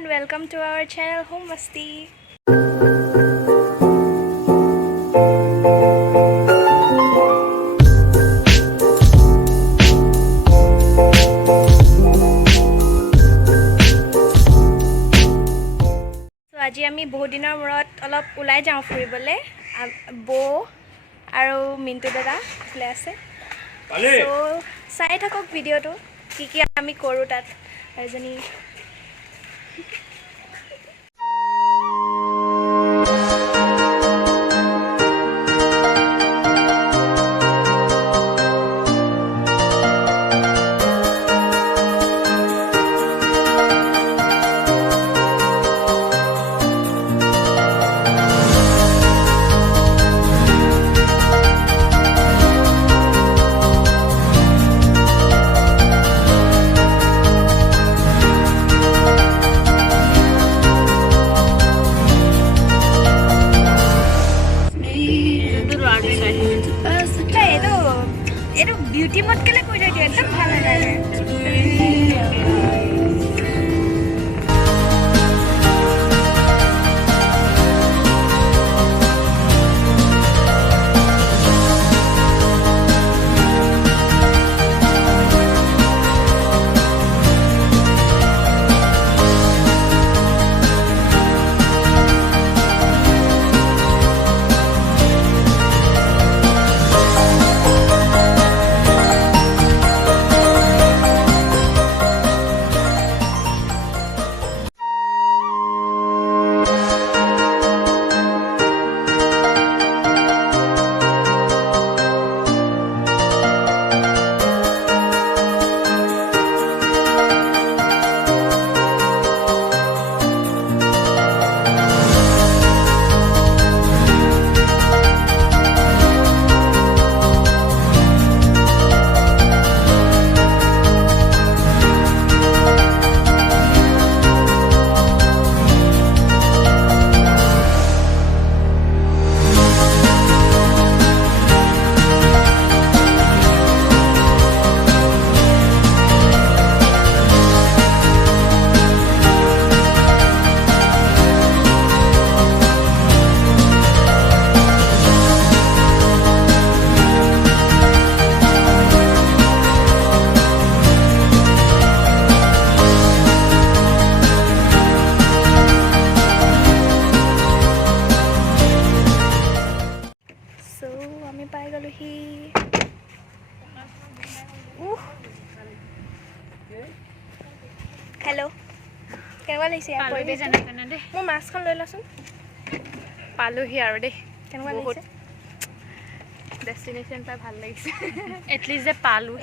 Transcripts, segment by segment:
and welcome to our channel Home Masti. So আজি আমি বহুত দিনৰ মূৰত অলপ ওলাই যাওঁ ফুৰিবলে বো আৰু মিন্টু দাদা ফলে আছে সো চাই থাকক ভিডিওটো কি আমি কৰো তাত এজনী beauty mode ke liye koi jagah ekdam bhalo lage Hello. Kenwa laise ya koi be jana kana de mo mask khon loi lasun palu hi aru de kenwa laise destination pa bhal lagise at least je palu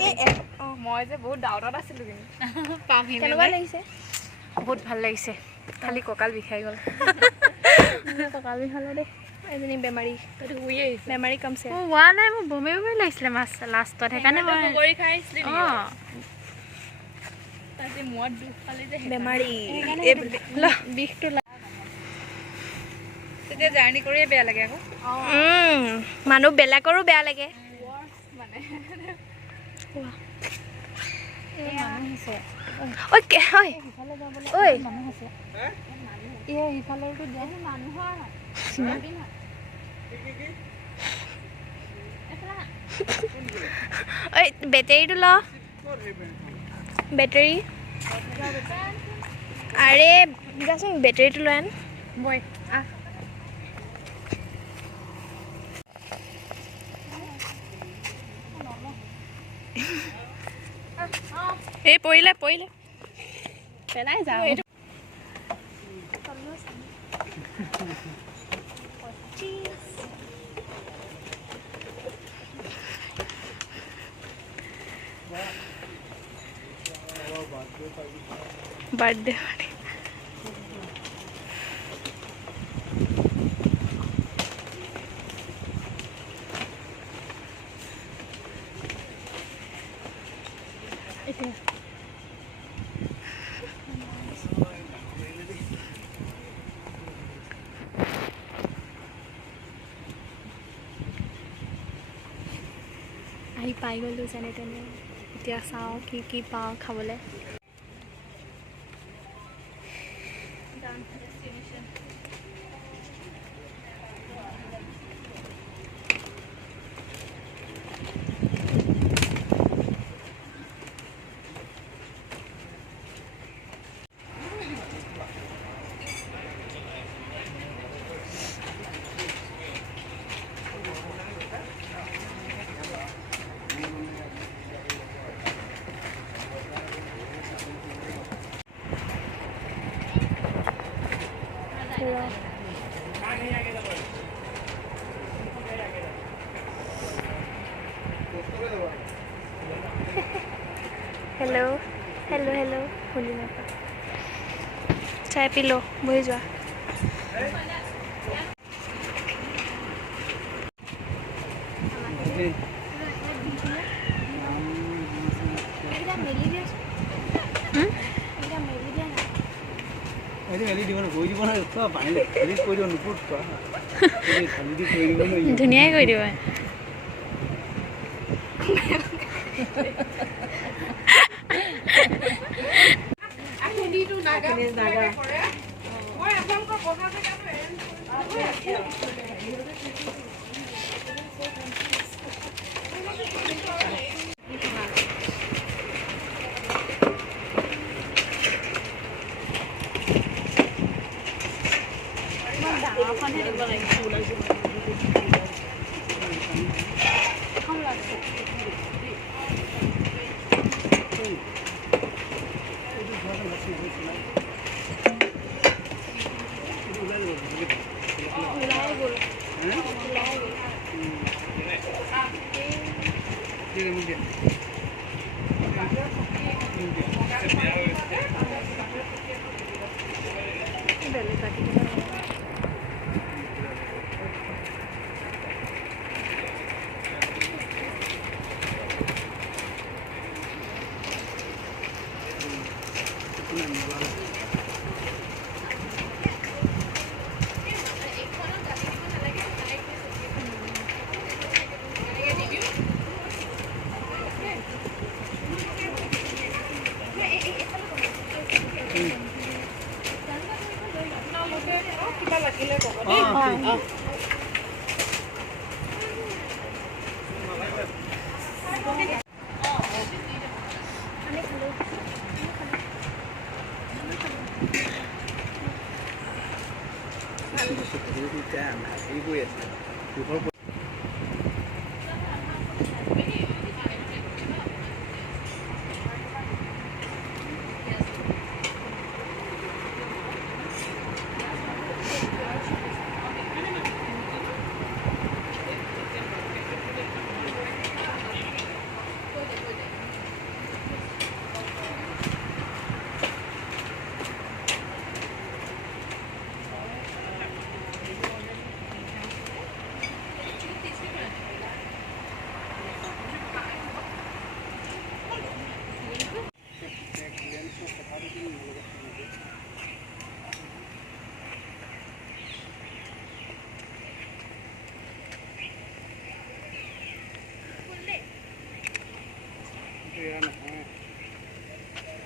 moi je bahut doubt asilu kin pam hi kenwa laise bahut bhal lagise khali kokal bikhai gol kokal bikhalo de এজনী বেমাৰী তই হুইয়ে বেমাৰী কমছে ও ওয়া নাই মো বমে বমে লাইছিলে মাছ লাষ্টত হেকানে মই গৰি খাইছিলি নি তাতে মুত দুখ পালে যে বেমাৰী এ ল বিখটো তেতে জাৰ্নি কৰিয়ে বেয়া লাগে আকৌ মানুহ বেলা কৰো বেয়া লাগে মানে এ মানুহ আছে ওই কে হয় ওই মানুহ আছে এ ইফালৰটো যায় মানুহৰ ঐ বেটাৰীটো ল বেটাৰী আৰে যাচোন বেটাৰীটো লৈ আন বই এই পৰিলে পেলাই যাওঁ बर्थडे पार्टी আহি পাই গ'লো যেনে তেনে এতিয়া চাওঁ কি পাওঁ খাবলৈ হেল্ল' হেল্ল' হেল্ল' শুনি নাপা চাই পিলো বহি যোৱা ধুনীয়াই কৰি দিব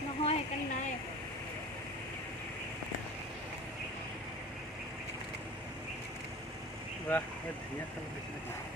নহয় সেইকাৰণে নাই Wah, ya kalau di sini.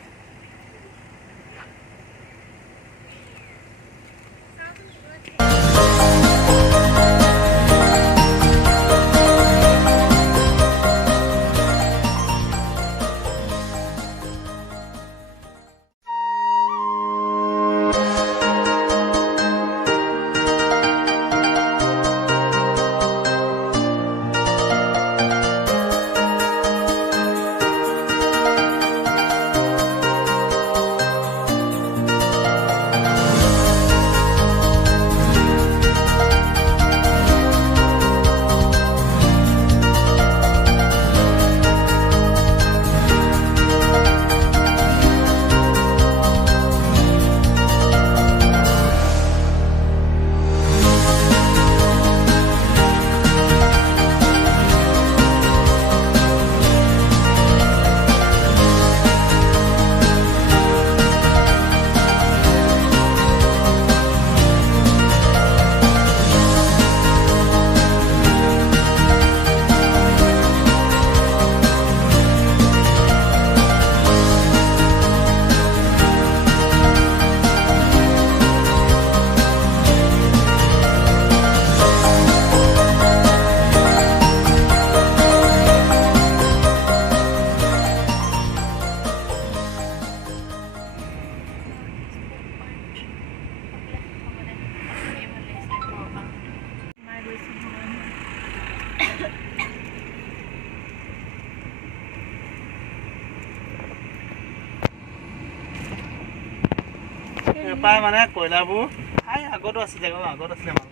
পাই মানে কয়লাবোৰ আই আগতো আছিলে আগত আছিলে মাছ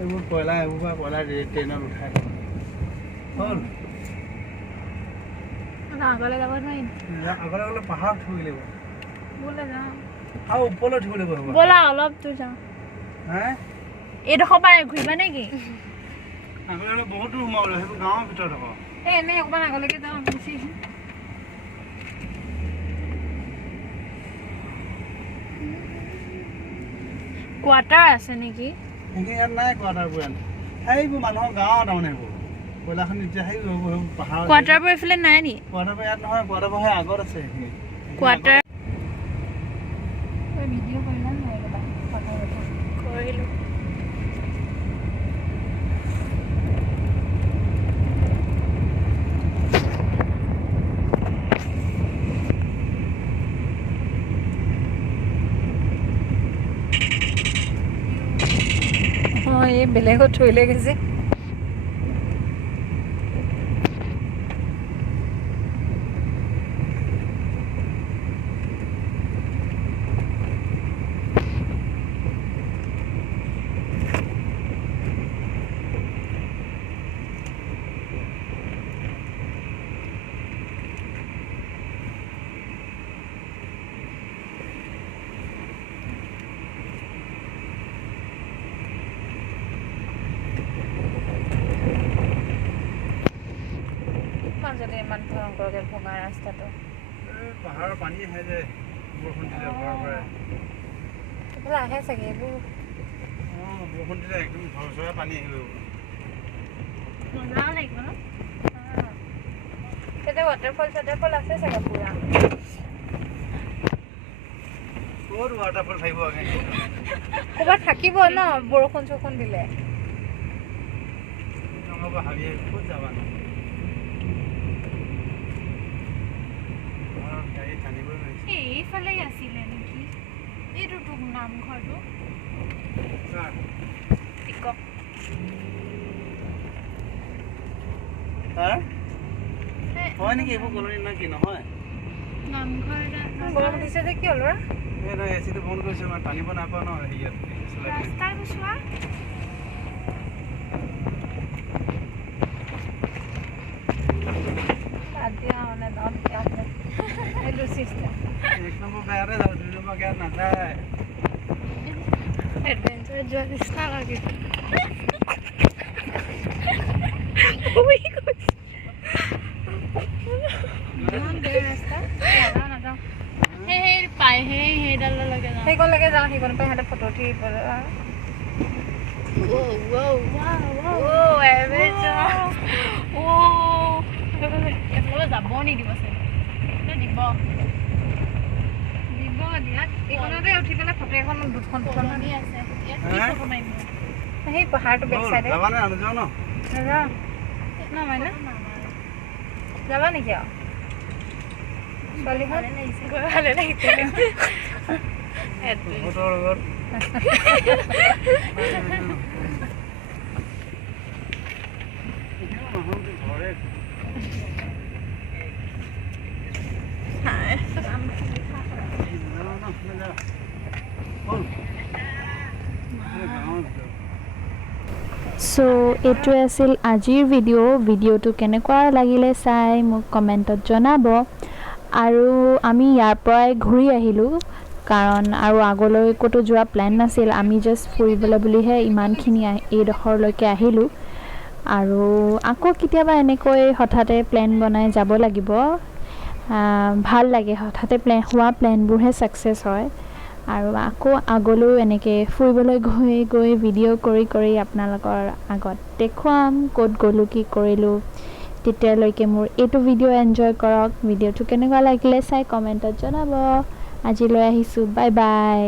এইবোৰ কয়লা এইবোৰ পৰা কয়লা ট্ৰেইনত উঠাই হ'ল আগলৈ যাব নোৱাৰিম আগলৈ গ'লে পাহাৰত উঠিব লাগিব বোলে যাওঁ আৰু ওপৰলৈ উঠিব লাগিব ব'লা অলপ দূৰ যাওঁ হে এইডোখৰ পৰা ঘূৰিবা নেকি আগলৈ বহুত দূৰ সোমাব লাগিব সেইবোৰ গাঁৱৰ ভিতৰত হ'ব এনেই অকণমান আগলৈকে যাওঁ বেছি কোৱাৰ্টাৰ আছে নেকি সেইখিনি ইয়াত নাই কোৱাৰ্টাৰবোৰ ইয়াত সেইবোৰ মানুহৰ গাঁৱৰ তাৰমানে সেইবোৰ কয়লাখনি এতিয়া সেই পাহাৰ কোৱাৰ্টাৰবোৰ এইফালে নাই নি কোৱাৰ্টাৰবোৰ ইয়াত নহয় কোৱাৰ্টাৰবোৰ সেই আগত আছে সেইখিনি কোৱাৰ্টাৰ ভিডিঅ' কৰিলা নাই কৰিলোঁ এই বেলেগত থৈলে গৈছে ইমান ভয়ংকৰকৈ ভঙা ৰাস্তাটো পাহাৰৰ পানী আহে যে বৰষুণ দিলে এইফালে আহে চাগে এইবোৰ বৰষুণ দিলে একদম ঝৰঝৰা পানী আহিব মজা লাগিব ন তাতে ৱাটাৰফল আছে চাগে পুৰা ক'ত ৱাটাৰফল থাকিব ক'ৰবাত থাকিব ন বৰষুণ চৰষুণ দিলে ভাবি ক'ত যাবা ন এইফালে আছিলে নেকি এইটো তোক নামঘৰটো হয় নেকি এইবোৰ কলনি না কি নহয় নামঘৰ গৰম দিছে যে কি হ'ল এচিটো বন্ধ কৰিছে মানে টানিব নাপাওঁ ন হেৰিয়াত ৰাস্তাটো চোৱা এক নম্বৰ বেয়াতে যাওঁ 2 নম্বৰ বেয়া নাযায় এডভেঞ্চাৰ যোৱা নিচিনা লাগে সেইকণলৈকে যাওঁ সেইকণ পৰা সিহঁতে ফটো উঠি যাব নিদিব চাগে দিব এইখনতে উঠি পেলাই ফটো এখন দুখন ফটো আছে সেই পাহাৰটো বেক চাইডে নাযাওঁ নামাৰিলে যাবা নেকি আৰু ছোৱালী ভালে লাগিছে সো এইটোৱে আছিল আজিৰ ভিডিঅ'টো কেনেকুৱা লাগিলে চাই মোক কমেণ্টত জনাব আৰু আমি ইয়াৰ পৰাই ঘূৰি আহিলোঁ কাৰণ আৰু আগলৈ ক'তো যোৱা প্লেন নাছিল আমি জাষ্ট ফুৰিবলৈ বুলিহে ইমানখিনি এইডোখৰলৈকে আহিলোঁ আৰু আকৌ কেতিয়াবা এনেকৈ হঠাতে প্লেন বনাই যাব লাগিব ভাল লাগে হঠাতে প্লেনবোৰহে ছাকচেছ হয় আৰু আকৌ আগলৈও এনেকৈ ফুৰিবলৈ গৈ ভিডিঅ' কৰি আপোনালোকৰ আগত দেখুৱাম ক'ত গ'লোঁ কি কৰিলোঁ তেতিয়ালৈকে মোৰ এইটো ভিডিঅ' এনজয় কৰক ভিডিঅ'টো কেনেকুৱা লাগিলে চাই কমেণ্টত জনাব আজিলৈ আহিছোঁ বাই বাই